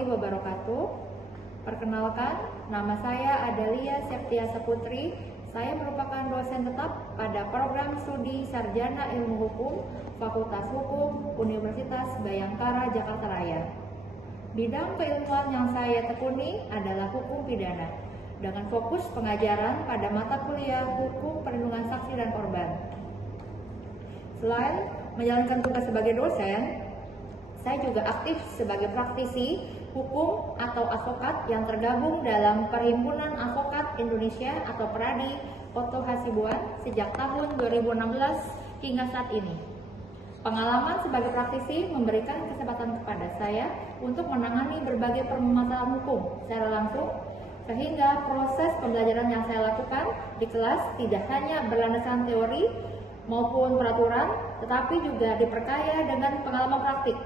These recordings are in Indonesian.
warahmatullahi wabarakatuh. Perkenalkan, nama saya Adalia Septiasa Putri. Saya merupakan dosen tetap pada program studi Sarjana Ilmu Hukum Fakultas Hukum Universitas Bhayangkara Jakarta Raya. Bidang keilmuan yang saya tekuni adalah hukum pidana dengan fokus pengajaran pada mata kuliah Hukum Perlindungan Saksi dan Korban. Selain menjalankan tugas sebagai dosen, saya juga aktif sebagai praktisi hukum atau advokat yang tergabung dalam Perhimpunan Advokat Indonesia atau PERADI Oto Hasibuan sejak tahun 2016 hingga saat ini. Pengalaman sebagai praktisi memberikan kesempatan kepada saya untuk menangani berbagai permasalahan hukum secara langsung, sehingga proses pembelajaran yang saya lakukan di kelas tidak hanya berlandaskan teori maupun peraturan, tetapi juga diperkaya dengan pengalaman praktik,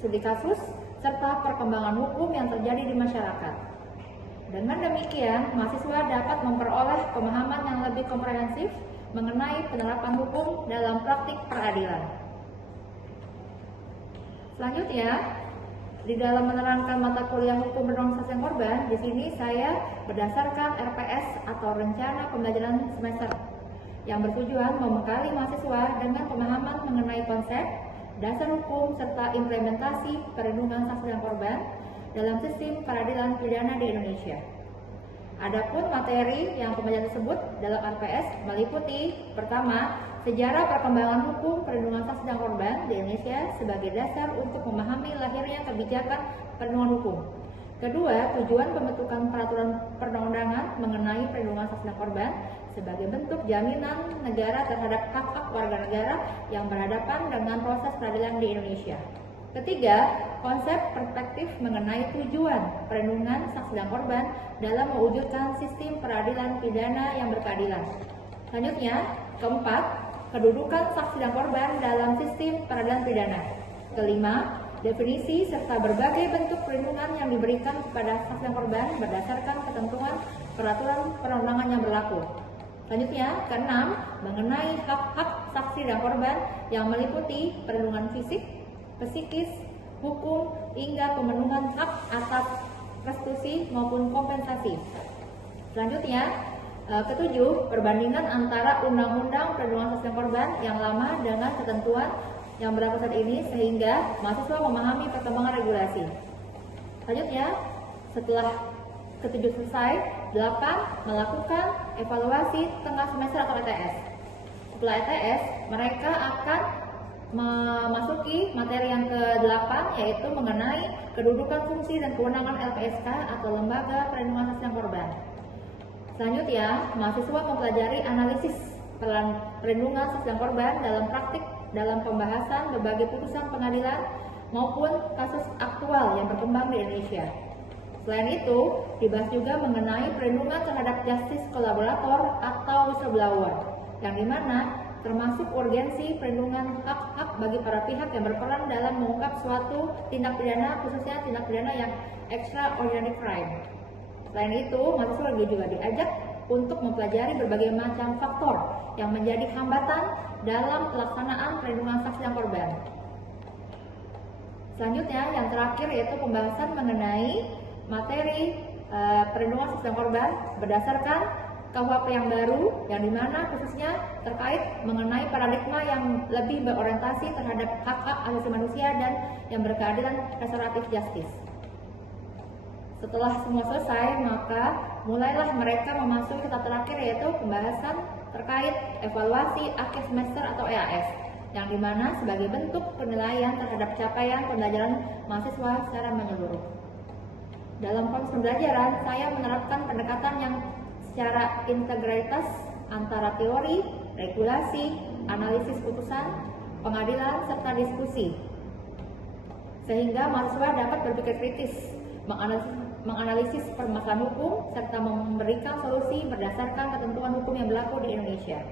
studi kasus, serta perkembangan hukum yang terjadi di masyarakat. Dengan demikian, mahasiswa dapat memperoleh pemahaman yang lebih komprehensif mengenai penerapan hukum dalam praktik peradilan. Selanjutnya, di dalam menerangkan mata kuliah hukum perlindungan saksi dan korban, di sini saya berdasarkan RPS atau rencana pembelajaran semester yang bertujuan membekali mahasiswa dengan pemahaman mengenai konsep, dasar hukum, serta implementasi perlindungan saksi dan korban dalam sistem peradilan pidana di Indonesia. Adapun materi yang pembelajaran tersebut dalam RPS meliputi: pertama, sejarah perkembangan hukum perlindungan saksi dan korban di Indonesia sebagai dasar untuk memahami lahirnya kebijakan perlindungan hukum. Kedua, tujuan pembentukan peraturan perundang-undangan mengenai perlindungan saksi dan korban sebagai bentuk jaminan negara terhadap hak-hak warga negara yang berhadapan dengan proses peradilan di Indonesia. Ketiga, konsep perspektif mengenai tujuan perlindungan saksi dan korban dalam mewujudkan sistem peradilan pidana yang berkeadilan. Selanjutnya, keempat, kedudukan saksi dan korban dalam sistem peradilan pidana. Kelima, definisi serta berbagai bentuk perlindungan yang diberikan kepada saksi dan korban berdasarkan ketentuan peraturan perundangan yang berlaku. Selanjutnya, keenam, mengenai hak-hak saksi dan korban yang meliputi perlindungan fisik, psikis, hukum, hingga pemenuhan hak atas restitusi maupun kompensasi. Selanjutnya, ketujuh, perbandingan antara Undang-Undang Perlindungan Saksi dan Korban yang lama dengan ketentuan yang berlaku saat ini sehingga mahasiswa memahami perkembangan regulasi. Selanjutnya, setelah ketujuh selesai, 8, melakukan evaluasi tengah semester atau ETS. Setelah ETS, mereka akan memasuki materi yang ke-8, yaitu mengenai kedudukan, fungsi, dan kewenangan LPSK atau Lembaga Perlindungan Saksi dan Korban. Selanjutnya, mahasiswa mempelajari analisis perlindungan saksi dan korban dalam praktik dalam pembahasan berbagai putusan pengadilan maupun kasus aktual yang berkembang di Indonesia. Selain itu, dibahas juga mengenai perlindungan terhadap justice kolaborator atau whistleblower, yang dimana termasuk urgensi perlindungan hak-hak bagi para pihak yang berperan dalam mengungkap suatu tindak pidana, khususnya tindak pidana yang extraordinary crime. Selain itu, mahasiswa juga diajak untuk mempelajari berbagai macam faktor yang menjadi hambatan dalam pelaksanaan perlindungan saksi dan korban. Selanjutnya, yang terakhir yaitu pembahasan mengenai materi perlindungan saksi dan korban berdasarkan KUHP yang baru, yang dimana khususnya terkait mengenai paradigma yang lebih berorientasi terhadap hak-hak asasi manusia dan yang berkeadilan restoratif justice. Setelah semua selesai, maka mulailah mereka memasuki tahap terakhir yaitu pembahasan terkait evaluasi akhir semester atau EAS, yang dimana sebagai bentuk penilaian terhadap capaian pembelajaran mahasiswa secara menyeluruh. Dalam proses pembelajaran, saya menerapkan pendekatan yang secara integritas antara teori, regulasi, analisis putusan, pengadilan, serta diskusi, sehingga mahasiswa dapat berpikir kritis, menganalisis permasalahan hukum, serta memberikan solusi berdasarkan ketentuan hukum yang berlaku di Indonesia.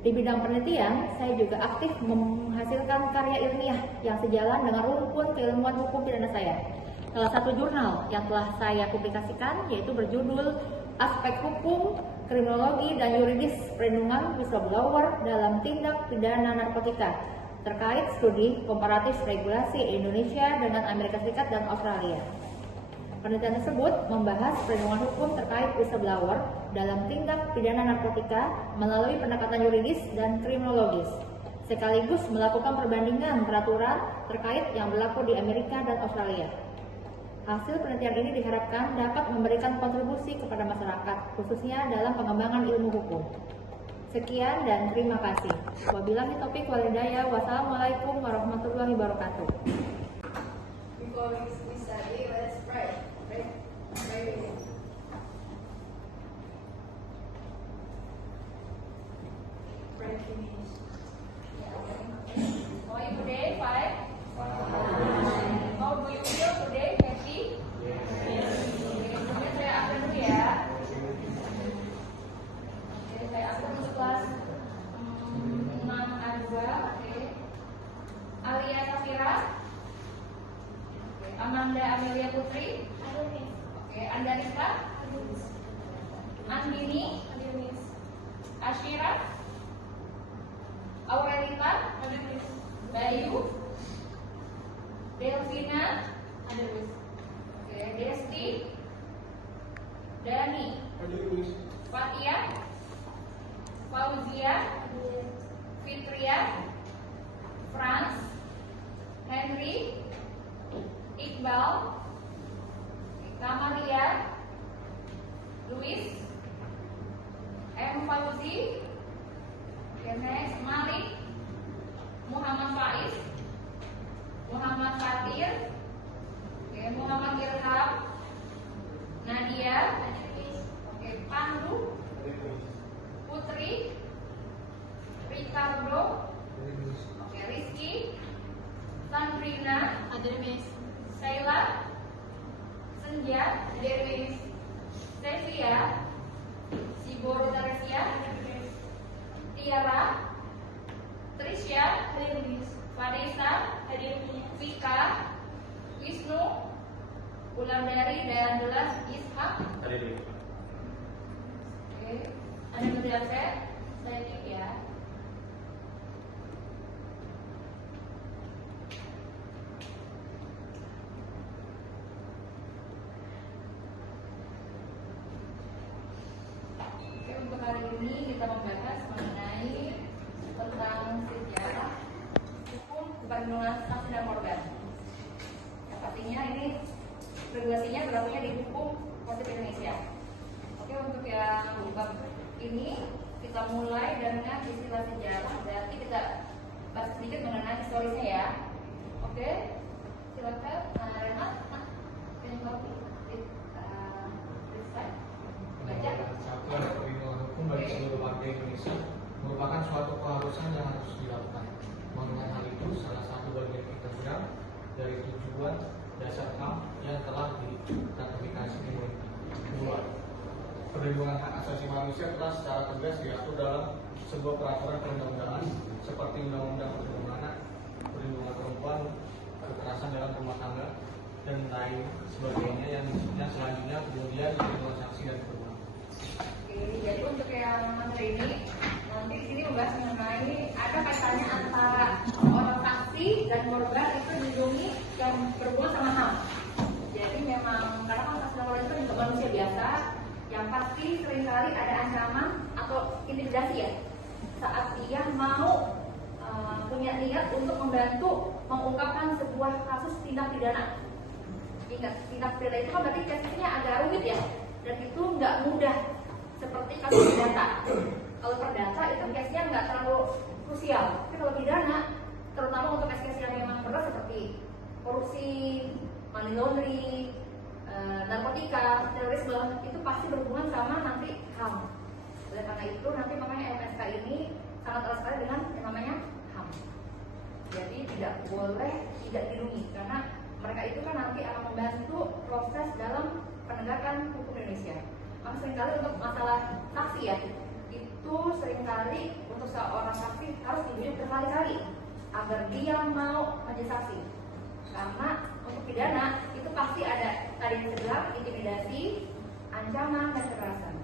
Di bidang penelitian, saya juga aktif menghasilkan karya ilmiah yang sejalan dengan rumpun keilmuan hukum pidana saya. Salah satu jurnal yang telah saya publikasikan yaitu berjudul Aspek Hukum, Kriminologi, dan Yuridis Perlindungan Whistleblower dalam Tindak Pidana Narkotika, terkait studi komparatif regulasi Indonesia dengan Amerika Serikat dan Australia. Penelitian tersebut membahas perlindungan hukum terkait whistleblower dalam tindak pidana narkotika melalui pendekatan yuridis dan kriminologis, sekaligus melakukan perbandingan peraturan terkait yang berlaku di Amerika dan Australia. Hasil penelitian ini diharapkan dapat memberikan kontribusi kepada masyarakat, khususnya dalam pengembangan ilmu hukum. Sekian dan terima kasih. Wabillahi taufiq wal hidayah. Wassalamualaikum warahmatullahi wabarakatuh. Before we study, let's pray. Pray with me. Pray finish. How are you today? Fine? How do you feel today? Happy? Yes. Kemudian saya akan dulu ya. Oke, saya akan untuk kelas 6A2. Oke. Alia Safira. Oke. Amanda Amelia Putri. Oke. Andanita. Andini. Ashira. Aurelita. Bayu. Delvina. Oke. Desti. Dani. Fatia. Fauzia. Fitria. Franz. Henry. Iqbal. Kamaria. Luis. M. Fauzi. Next, Malik. Muhammad Faiz. Muhammad Fatir. Muhammad Irham. Nadia. Pandu. Putri. Ricardo. Rizky. Sandrina. Sheila. Senja. Cecilia. Siboro Taresia. Tiara. Trisha. Vanessa. Vika. Wisnu. Wulandari dan Angelas Ishak. Oke. Anda berdiam saya tik ya. Oke, untuk hari ini kita membahas mengenai tentang sejarah hukum perlindungan saksi dan korban. Yang pastinya ini regulasinya berlakunya di hukum positif Indonesia. Oke, untuk yang bab ini kita mulai dengan istilah sejarah. Berarti kita bahas sedikit mengenai historisnya ya. Oke, silakan Renat. Perlindungan hukum bagi seluruh warga Indonesia merupakan suatu keharusan yang harus dilakukan. Mengenai hal itu, salah satu bagian integral dari tujuan dasar HAM yang telah diratifikasi di kedua. Perlindungan hak asasi manusia telah secara tegas diatur dalam sebuah peraturan perundang-undangan seperti Undang-Undang Perlindungan Anak, Perlindungan Perempuan, Kekerasan dalam Rumah Tangga, dan lain sebagainya yang selanjutnya kemudian perlindungan saksi dan korban. Jadi untuk yang materi ini nanti di sini membahas mengenai ada kaitannya antara orang saksi dan korban itu dilindungi yang berhubungan sama HAM. Jadi memang karena kan saksi dan korban itu juga manusia biasa, yang pasti seringkali ada ancaman atau intimidasi ya saat dia mau punya niat untuk membantu mengungkapkan sebuah kasus tindak pidana. Ingat, tindak pidana itu kan berarti kasusnya agak rumit ya, dan itu nggak mudah seperti kasus perdata. Kalau perdata itu case-nya nggak terlalu krusial. Tapi kalau pidana, terutama untuk case-case yang memang berat seperti korupsi, money laundering, narkotika, terorisme, itu pasti berhubungan sama nanti HAM. Oleh karena itu nanti makanya LPSK ini sangat erat sekali dengan yang namanya HAM. Jadi tidak boleh tidak dilindungi karena mereka itu kan nanti akan membantu proses dalam penegakan hukum Indonesia. Maka seringkali untuk masalah saksi ya, itu seringkali untuk seorang saksi harus dibujuk berkali-kali agar dia mau menjadi saksi. Karena untuk pidana itu pasti ada tadi yang saya bilang intimidasi, ancaman dan kekerasan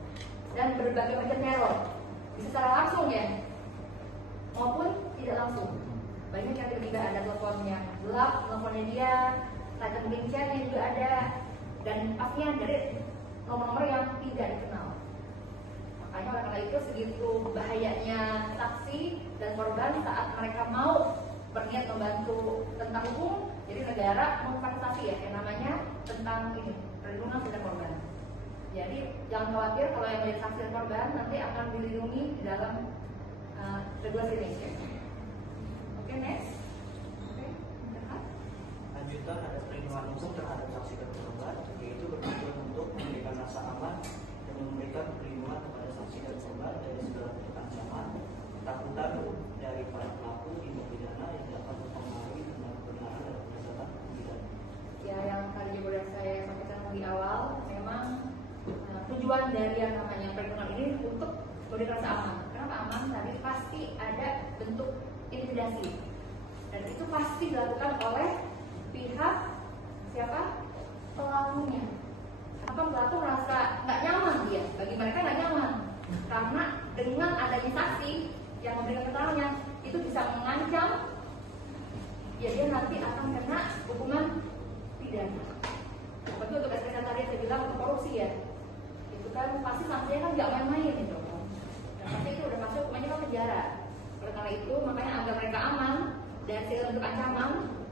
dan berbagai macam teror, bisa secara langsung ya maupun tidak langsung. Banyak yang tiba-tiba ada teleponnya gelap, teleponnya dia, tajam chatnya juga ada, dan saksinya dari nomor-nomor yang tidak dikenal. Makanya oleh karena itu segitu bahayanya saksi dan korban saat mereka mau berniat membantu tentang hukum. Jadi negara memfasilitasi ya yang namanya tentang ini perlindungan saksi dan korban. Jadi jangan khawatir kalau yang menjadi saksi dan korban nanti akan dilindungi di dalam regulasi Indonesia. Oke, next. Oke, Lanjutan ada perlindungan umum terhadap saksi dan korban, yaitu bertujuan untuk memberikan rasa aman dan memberikan perlindungan kepada saksi dan korban dari segala bentuk ancaman, ketakutan dari para pelaku tindak pidana yang dapat mempengaruhi tentang kebenaran dan kebenaran pidana. Ya, yang tadi juga saya sampaikan di awal, memang tujuan dari yang namanya perlindungan ini untuk memberikan rasa aman. Kenapa aman? Tadi pasti ada bentuk intimidasi, dan itu pasti dilakukan oleh pihak siapa? Pelakunya. Apa pelaku merasa nggak nyaman dia? Bagi mereka nggak nyaman karena dengan adanya saksi yang memberikan keterangannya itu bisa mengancam, ya dia nanti akan kena hukuman pidana. Seperti untuk SPK tadi saya bilang untuk korupsi ya, itu kan pasti sanksinya kan nggak main-main itu. Dan pasti itu udah masuk hukumannya kan penjara. Oleh karena itu makanya agar mereka aman dari segala bentuk ancaman,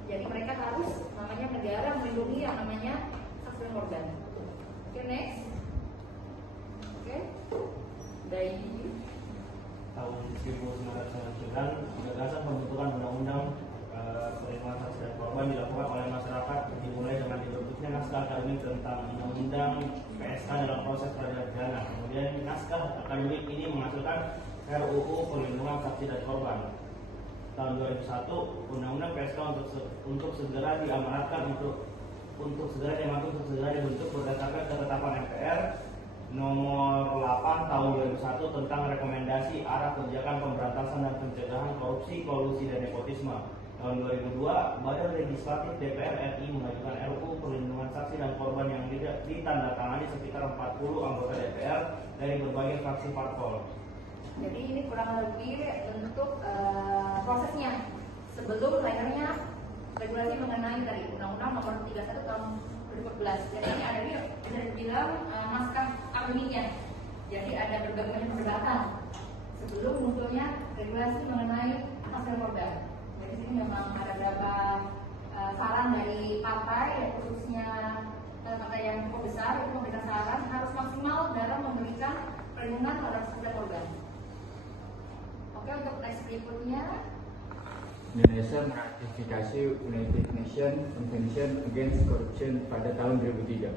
jadi mereka harus namanya negara melindungi yang namanya saksi dan korban. Oke, next. Oke, dari tahun 1999 gagasan pembentukan undang-undang perlindungan saksi dan korban dilakukan oleh masyarakat, dimulai dengan dibentuknya naskah akademik tentang undang-undang PSK dalam proses peradilan pidana. Kemudian naskah akademik ini menghasilkan RUU perlindungan saksi dan korban. Tahun 2001 undang-undang PSK untuk segera diamanatkan untuk segera dibentuk berdasarkan ketetapan MPR nomor 8 tahun 2001 tentang rekomendasi arah kebijakan pemberantasan dan pencegahan korupsi, kolusi dan nepotisme. Tahun 2002, Badan Legislatif DPR RI mengajukan RUU perlindungan saksi dan korban yang ditandatangani sekitar 40 anggota DPR dari berbagai fraksi parpol. Jadi ini kurang lebih bentuk prosesnya sebelum lahirnya regulasi mengenai dari Undang-Undang Nomor 31 Tahun 2014. Jadi ini ada bisa dibilang naskah akademiknya. Jadi ada berbagai perdebatan sebelum munculnya regulasi mengenai saksi dan korban. Jadi sini memang ada beberapa saran dari partai, ya, khususnya partai yang cukup besar itu memberikan saran harus maksimal dalam memberikan perlindungan terhadap saksi dan korban. Oke, untuk next berikutnya, Indonesia meratifikasi United Nations Convention Against Corruption pada tahun 2003.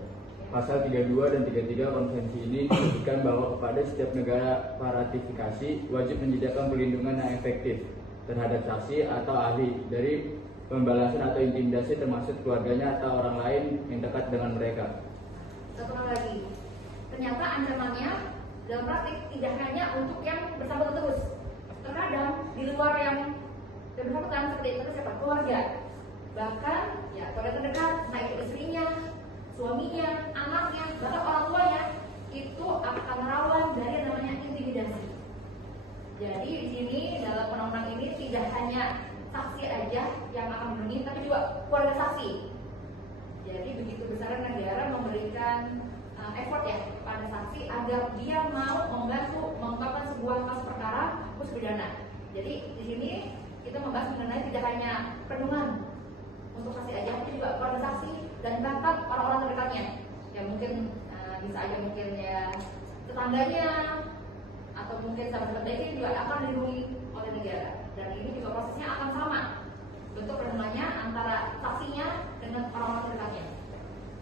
Pasal 32 dan 33 konvensi ini menyebutkan bahwa kepada setiap negara paratifikasi wajib menyediakan perlindungan yang efektif terhadap saksi atau ahli dari pembalasan atau intimidasi termasuk keluarganya atau orang lain yang dekat dengan mereka. satu hal lagi, ternyata ancamannya dalam praktik tidak hanya untuk yang bersangkutan terus. Terkadang di luar yang bersangkutan seperti itu siapa? Keluarga, bahkan ya keluarga terdekat, entah itu istrinya, suaminya, anaknya, bahkan orang tuanya itu akan rawan dari namanya intimidasi. Jadi di sini dalam undang-undang ini tidak hanya saksi aja yang akan melindungi, tapi juga keluarga saksi. Jadi begitu besar negara memberikan effort ya pada saksi agar dia mau membantu mengungkapkan sebuah kasus perkara khusus pidana. Jadi di sini kita membahas mengenai tidak hanya perlindungan untuk saksi aja, tapi juga keluarga saksi dan bahkan orang-orang terdekatnya. Ya mungkin bisa aja mungkin ya tetangganya atau mungkin sahabat-sahabat baiknya juga akan dilindungi oleh negara. Dan ini juga prosesnya akan sama bentuk perlindungannya antara saksinya dengan orang-orang terdekatnya.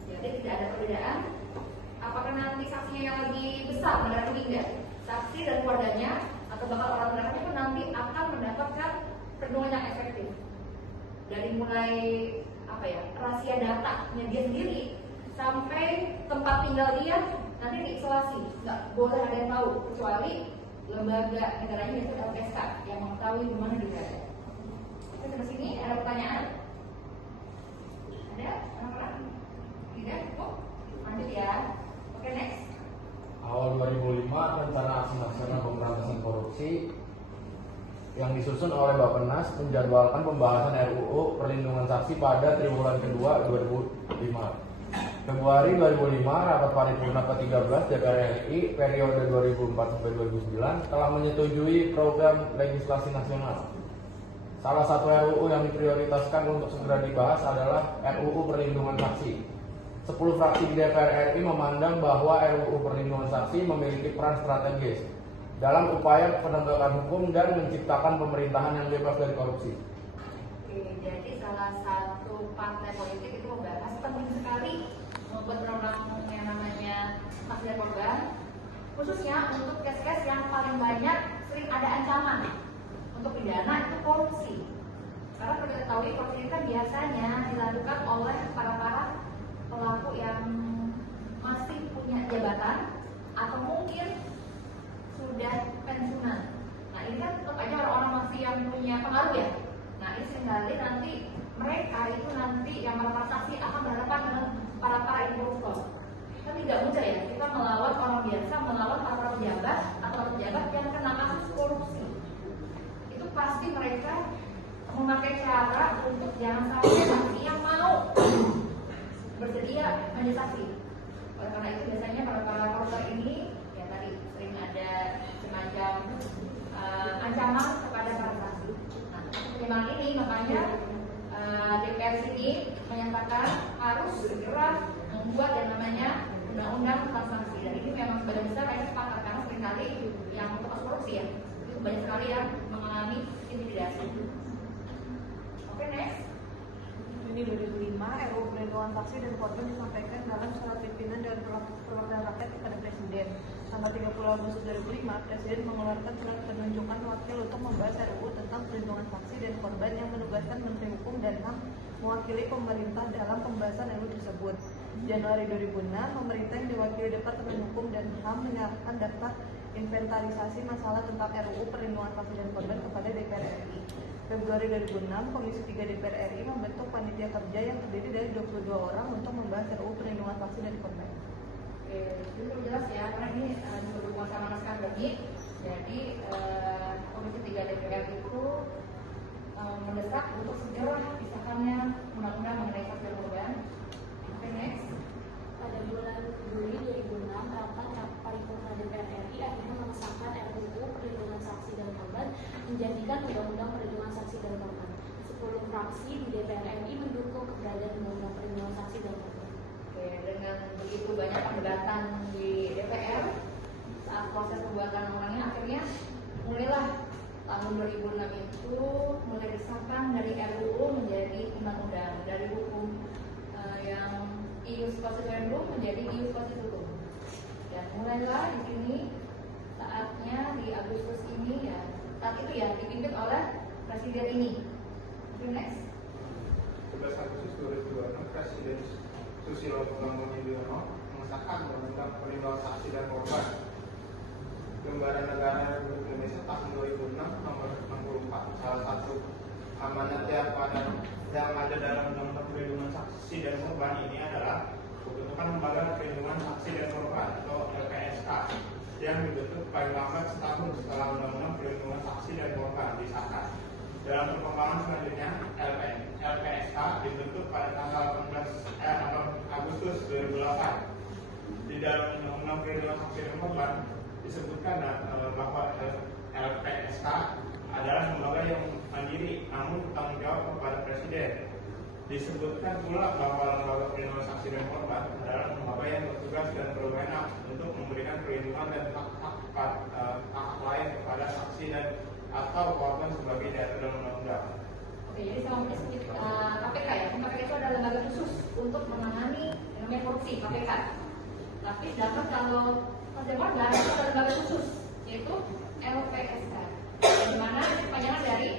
Jadi tidak ada perbedaan. Apakah nanti saksinya yang lagi besar negara ini enggak? Saksi dan keluarganya atau bahkan orang terdekatnya pun nanti akan mendapatkan perlindungan yang efektif. Dari mulai apa ya, rahasia datanya dia sendiri sampai tempat tinggal dia nanti diisolasi, nggak boleh ada yang tahu kecuali lembaga negaranya yaitu LPSK yang mengetahui di mana dia berada. Oke, sampai sini ada pertanyaan? Ada? Anak-anak? Tidak? Cukup? Lanjut ya. Oke, next. Awal 2005, Rencana Aksi Nasional Pemberantasan Korupsi yang disusun oleh Bappenas menjadwalkan pembahasan RUU Perlindungan Saksi pada triwulan kedua 2005. Februari 2005, rapat paripurna ke-13 DPR RI periode 2004-2009 telah menyetujui program legislasi nasional. Salah satu RUU yang diprioritaskan untuk segera dibahas adalah RUU Perlindungan Saksi. 10 fraksi di DPR RI memandang bahwa RUU Perlindungan Saksi memiliki peran strategis dalam upaya penegakan hukum dan menciptakan pemerintahan yang bebas dari korupsi. Oke, jadi salah satu partai politik itu membahas penting sekali membuat undang-undang yang namanya saksi dan korban, khususnya untuk kes-kes yang paling banyak sering ada ancaman untuk pidana itu korupsi. Karena perlu diketahui korupsi ini kan biasanya dilakukan oleh para pelaku yang masih punya jabatan atau mungkin sudah pensiunan. Nah ini kan tetap aja orang-orang masih yang punya pengaruh ya. Nah ini seringkali nanti mereka itu nanti yang para saksi akan berhadapan dengan para koruptor. Kan tidak mudah ya kita melawan orang biasa, melawan para pejabat atau pejabat yang kena kasus korupsi. Itu pasti mereka memakai cara untuk jangan sampai saksi yang mau bersedia menjadi saksi. Oleh karena itu biasanya para koruptor ini ya tadi sering ada semacam ancaman kepada para saksi. Nah, memang ini makanya DPR sini menyatakan harus segera membuat yang namanya undang-undang tentang saksi. Dan ini memang sebagian besar saya sepakat karena seringkali yang untuk korupsi ya itu banyak sekali yang mengalami intimidasi. Oke, next. Juni 2005, RUU Perlindungan Saksi dan Korban disampaikan dalam surat pimpinan Dewan Perwakilan Rakyat kepada Presiden. Tanggal 30 Agustus 2005, Presiden mengeluarkan surat penunjukan wakil untuk membahas RUU tentang perlindungan saksi dan korban yang menugaskan Menteri Hukum dan HAM mewakili pemerintah dalam pembahasan RUU tersebut. Januari 2006, pemerintah yang diwakili Departemen Hukum dan HAM menyerahkan daftar inventarisasi masalah tentang RUU Perlindungan Saksi dan Korban kepada DPR RI. Februari 2006, Komisi 3 DPR RI membentuk panitia kerja yang terdiri dari 22 orang untuk membahas RUU Perlindungan Saksi dan Korban. Oke, ini perlu jelas ya, karena ini berhubungan sama naskah akademik. Jadi Komisi 3 DPR itu mendesak untuk segera disahkannya undang-undang mengenai saksi dan korban. Oke, next. Pada bulan Juli 2006, rapat paripurna DPR RI akhirnya mengesahkan RUU Perlindungan Saksi dan Korban menjadikan Undang-Undang Perlindungan Saksi dan Korban. 10 fraksi di DPR RI mendukung keberadaan Undang-Undang Perlindungan Saksi dan Korban. Oke, dengan begitu banyak perdebatan di DPR saat proses pembuatan undangnya akhirnya mulailah tahun 2006 itu mulai disahkan dari RUU menjadi undang-undang, dari hukum yang ius constituendum menjadi ius constitutum. Dan mulailah di sini saatnya di Agustus ini ya, saat itu ya dipimpin oleh presiden ini. Okay, next. 11 Agustus 2026, Presiden Susilo Bambang Yudhoyono mengesahkan Undang-Undang Perlindungan Saksi dan Korban. Lembaran Negara Republik Indonesia tahun 2006 nomor 64. Salah satu amanat yang ada dalam Undang-Undang Perlindungan Saksi dan Korban ini adalah pembentukan Lembaga Perlindungan Saksi dan Korban atau LPSK yang dibentuk paling lambat setahun setelah Undang-Undang Perlindungan Saksi dan Korban disahkan. Dalam perkembangan selanjutnya, LPSK dibentuk pada tanggal 18 Agustus 2008. Di dalam Undang-Undang Perlindungan Saksi dan Korban disebutkan bahwa LPSK adalah lembaga yang mandiri namun bertanggung jawab kepada Presiden. Disebutkan pula bahwa Lembaga Perlindungan Saksi dan Korban adalah lembaga yang bertugas dan berwenang untuk memberikan perlindungan dan hak lain kepada saksi dan atau korban sebagai diatur dalam undang-undang. Oke, jadi sama seperti KPK ya. KPK itu adalah lembaga khusus untuk menangani yang namanya korupsi, KPK. Tapi sedangkan kalau korban itu adalah lembaga khusus, yaitu LPSK. Di mana kepanjangan dari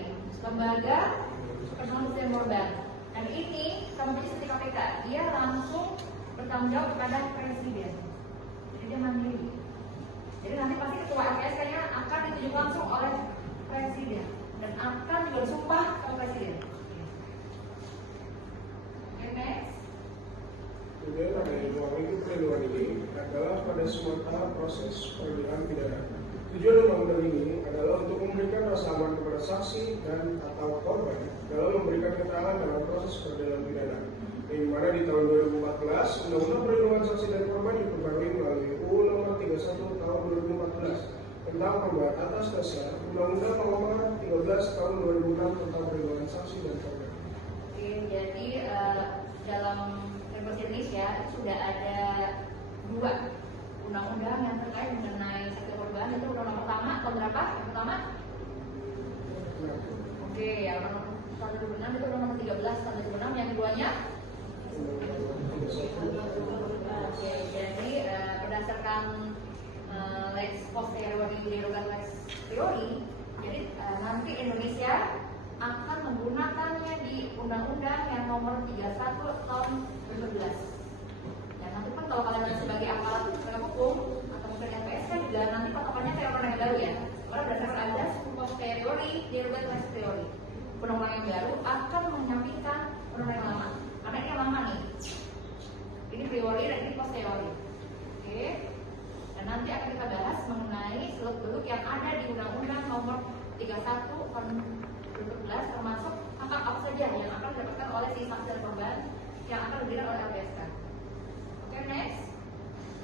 Lembaga Perlindungan Saksi dan Korban. Dan ini sama seperti KPK, dia langsung bertanggung jawab kepada Presiden. Jadi dia mandiri. Jadi nanti pasti ketua LPSK-nya akan ditunjuk langsung oleh Presiden dan akan juga disumpah oleh Presiden. Oke, next. Kemudian ada yang mengawali perlindungan ini adalah pada semata proses peradilan pidana. Tujuan undang-undang ini adalah untuk memberikan rasa aman kepada saksi dan atau korban dalam memberikan keterangan dalam proses peradilan pidana. di mana di tahun 2014 Undang-Undang Perlindungan Saksi dan Korban diperbarui melalui UU Nomor 31 Tahun 2014 tentang perubahan atas dasar Undang-Undang Nomor 13 Tahun 2006 tentang Perlindungan Saksi dan Korban. Oke, jadi dalam Republik Indonesia sudah ada 2 undang-undang yang terkait mengenai saksi korban. Itu undang-undang pertama tahun berapa? Yang pertama? Oke, yang nomor 126 itu undang-undang 13 tahun 2006. Yang keduanya? Oke, jadi berdasarkan lex posterior derogat lex priori, jadi nanti Indonesia akan menggunakannya di undang-undang yang nomor 31 tahun 2012. Ya, nanti kan kalau kalian sebagai aparat penegak hukum atau mungkin LPSK juga nanti patokannya kayak undang yang baru ya. Karena berdasarkan ada posteriori derogat lex priori. Undang-undang yang baru akan menyampingkan undang-undang yang lama. Karena ini yang lama nih. Ini priori dan ini posteriori. Oke. Dan nanti akan kita bahas mengenai seluk-beluk yang ada di Undang-Undang Nomor 31 tahun 2011 termasuk hak apa saja yang akan didapatkan oleh si saksi dan korban yang akan diberikan oleh LPSK. Oke, next.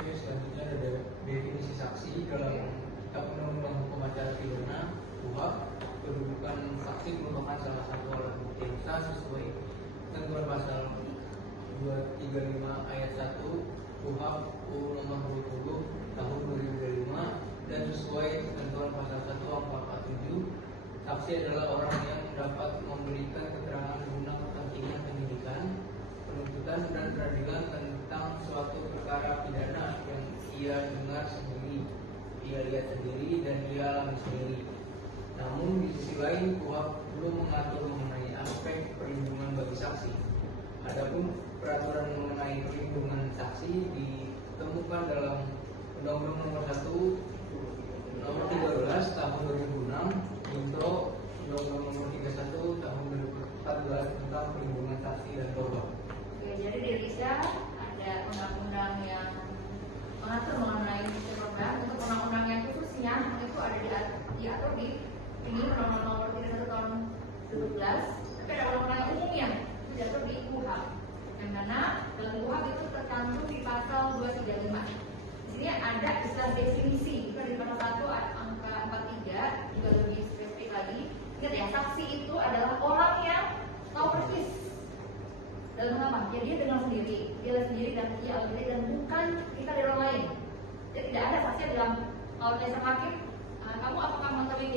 Oke, selanjutnya ada definisi saksi dalam Kitab Undang-Undang Hukum Acara Pidana (KUHP). Kedudukan saksi merupakan salah satu alat bukti yang sah sesuai ketentuan pasal 235 ayat 1 KUHP UU Nomor 20 Tahun 2005 dan sesuai ketentuan pasal 1 angka 47. Saksi adalah orang yang dapat memberikan keterangan guna kepentingan penyidikan, penuntutan dan peradilan tentang suatu perkara pidana yang ia dengar sendiri, ia lihat sendiri dan ia alami sendiri. Namun di sisi lain KUHP belum mengatur mengenai aspek perlindungan bagi saksi. Adapun peraturan mengenai perlindungan saksi ditemukan dalam Undang-Undang Nomor 1 Nomor 13 Tahun 2006 Intro Undang-Undang Nomor 31 Tahun 2014 tentang perlindungan saksi dan korban. Oke, jadi di Indonesia ada undang-undang yang mengatur mengenai saksi korban. Untuk undang-undang yang khususnya itu ada diatur di ini Undang-Undang Nomor 31 Tahun 2012. Tapi ada undang-undang umumnya itu diatur di KUHP. Yang mana dalam KUHP itu tercantum di pasal 235. Di sini ada istilah definisi. Itu di pasal 1 angka 43 juga lebih spesifik lagi. Ingat ya, saksi itu adalah orang yang tahu persis dalam apa? Ya, dia dengar sendiri, dia lihat sendiri dan dia alami sendiri dan bukan kita dari orang lain. Jadi tidak ada saksi yang bilang kalau saya hakim, kamu apakah mengetahui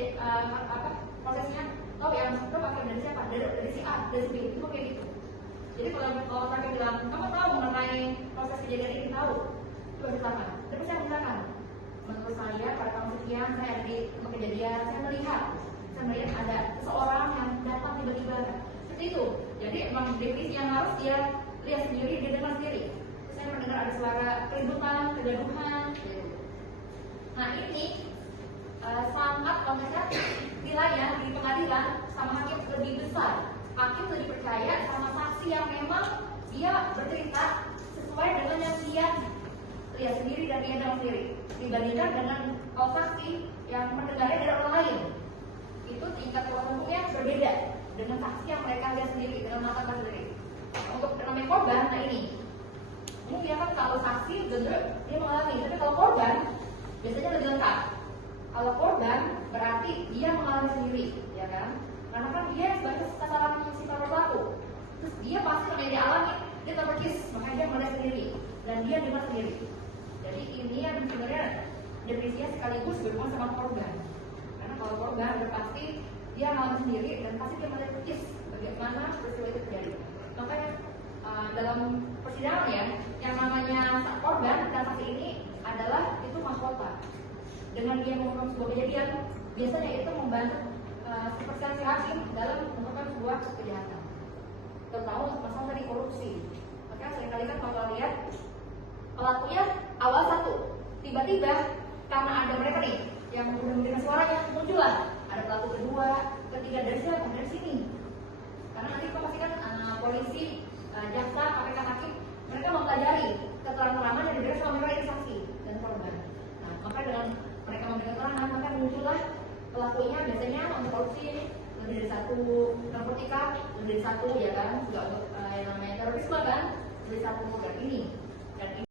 apa prosesnya? Tahu ya, kamu pakai dari siapa? Dari si A, dari si B, itu kayak gitu. Jadi kalau hakim bilang kamu tahu mengenai proses kejadian ini, tahu, itu harus sama. Tapi saya mengatakan, menurut saya pada tahun sekian saya ada di tempat kejadian, saya melihat ada seseorang yang datang tiba-tiba seperti itu. Jadi memang definisi yang harus dia lihat sendiri, dia dengar sendiri. Saya mendengar ada suara keributan, kegaduhan, gitu. Nah ini sangat konteksnya wilayah di pengadilan sama hakim lebih besar. Hakim lebih percaya sama saksi yang memang dia bercerita sesuai dengan yang dia lihat sendiri dan dia dengar sendiri dibandingkan dengan kalau saksi yang mendengarnya dari orang lain. Itu tingkat hukumnya berbeda dengan saksi yang mereka lihat sendiri dengan mata mereka sendiri. Untuk namanya korban, nah ini dia kan kalau saksi benar dia mengalami, tapi kalau korban biasanya lebih lengkap. Kalau korban berarti dia mengalami sendiri, ya kan? Karena kan dia sebagai sasaran si pelaku, terus dia pasti namanya dia alami, dia terpercis, makanya dia melihat sendiri dan dia dengar sendiri. Jadi ini yang sebenarnya definisinya sekaligus berhubungan sama korban. Karena kalau korban pasti dia mengalami sendiri dan pasti dia melihat percis bagaimana peristiwa itu terjadi. Makanya dalam persidangan ya, yang namanya korban dan saksi ini adalah itu mahkota. Dengan dia mengungkap sebuah kejadian, biasanya itu membantu si hakim dalam mengungkapkan sebuah kejahatan. Terutama masalah tadi korupsi. Maka seringkali kan kalau lihat pelakunya awal satu, tiba-tiba karena ada mereka nih yang udah mendengar suaranya muncullah ada pelaku kedua, ketiga dari siapa? Dari sini. Karena nanti pasti kan polisi, jaksa, KPK, hakim mereka mempelajari keterangan-keterangan yang diberikan sama mereka saksi dan korban. Nah, maka dengan mereka memberikan keterangan maka muncullah pelakunya biasanya untuk korupsi lebih dari satu, narkotika lebih dari satu, ya kan, juga untuk yang namanya terorisme kan, tulisan program ini. Dan